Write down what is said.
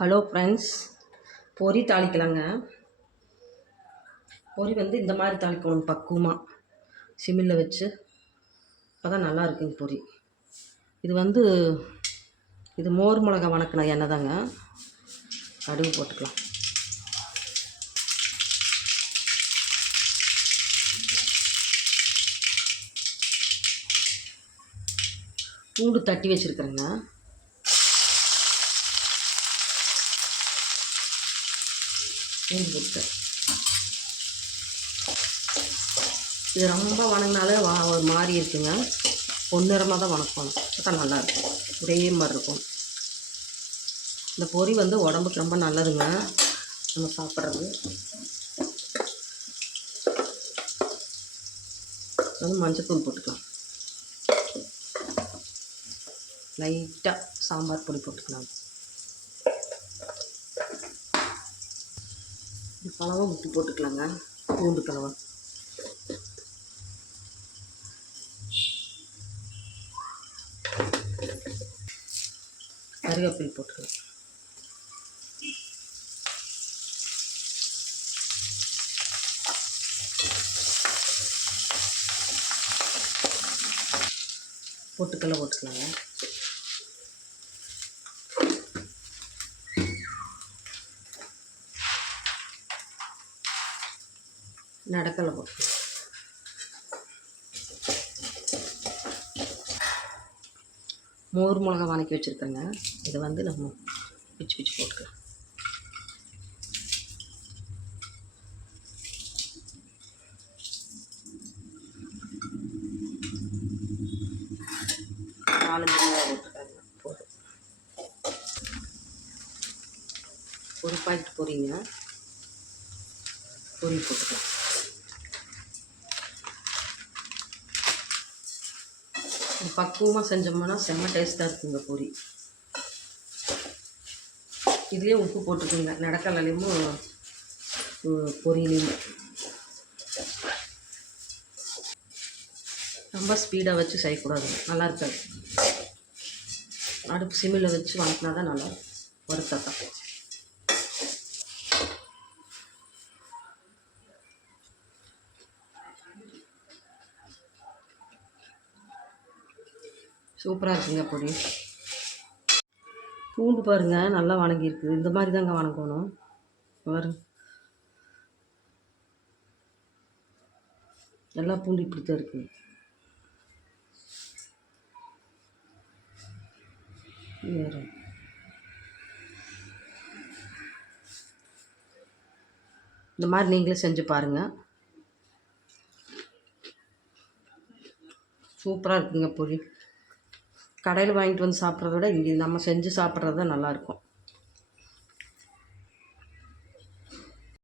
Hello friends பொரி தாளிக்கலாங்க. பொரி வந்து இந்த மாதிரி தாளிக்கணும் பக்குவமாக சிமிலில் வச்சு. அப்போ தான் நல்லா இருக்குங்க பொரி இது வந்து இது மோர் மிளகா வணக்கின எண்ணெய் தாங்க கடுகு போட்டுக்கலாம். பூண்டு தட்டி வச்சுருக்குறேங்க. மீன் போட்டு இது ரொம்ப வணங்கினாலே வா ஒரு மாதிரி இருக்குங்க. பொன்னிறமாக தான் வணக்கணும். அப்போ நல்லா இருக்கும் ஒரே மாதிரி இருக்கும். இந்த பொரி வந்து உடம்புக்கு ரொம்ப நல்லதுங்க. நம்ம சாப்பிட்றது. வந்து மஞ்சத்தூள் போட்டுக்கலாம். லைட்டாக சாம்பார் பொடி போட்டுக்கலாம். கலவை முட்டி போட்டுக்கலாங்க. பூண்டு கலவை. கருவேப்பிலை போட்டுக்கலாம். போட்டுக்கலாம் போட்டுக்கலாங்க. நடக்கலை மோர் மிளகா வணக்கி வச்சுருக்கேங்க. இதை வந்து நம்ம பிச்சு பிச்சு போட்டுக்கலாம். நாலஞ்சு மிளகா போட்டுருக்காங்க போதும். ஒரு பாக்கெட் பொரிங்க பொரி போட்டுக்கலாம். பக்குவமாக செஞ்சோம்னா செம்ம டேஸ்ட்டாக இருக்குங்க பொரி. இதுலேயே உப்பு போட்டுக்கோங்க. நடக்கலையும் பொரியலையும். ரொம்ப ஸ்பீடாக வச்சு செய்யக்கூடாது. நல்லா இருக்காது. அடுப்பு சிம்மில் வச்சு வணக்கினா தான் நல்லா வறுத்ததான் சூப்பராக இருக்குங்க பொடி. பூண்டு பாருங்கள் நல்லா வணங்கியிருக்குது இந்த மாதிரி தாங்க வணங்கணும். பாருங்க. எல்லா பூண்டு இப்படி தான் இருக்குது வேறு. இந்த மாதிரி நீங்களே செஞ்சு பாருங்கள் சூப்பராக இருக்குங்க பொழி கடையில் வாங்கிட்டு வந்து சாப்பிட்றத விட இங்கே நம்ம செஞ்சு சாப்பிட்றது தான் நல்லாயிருக்கும்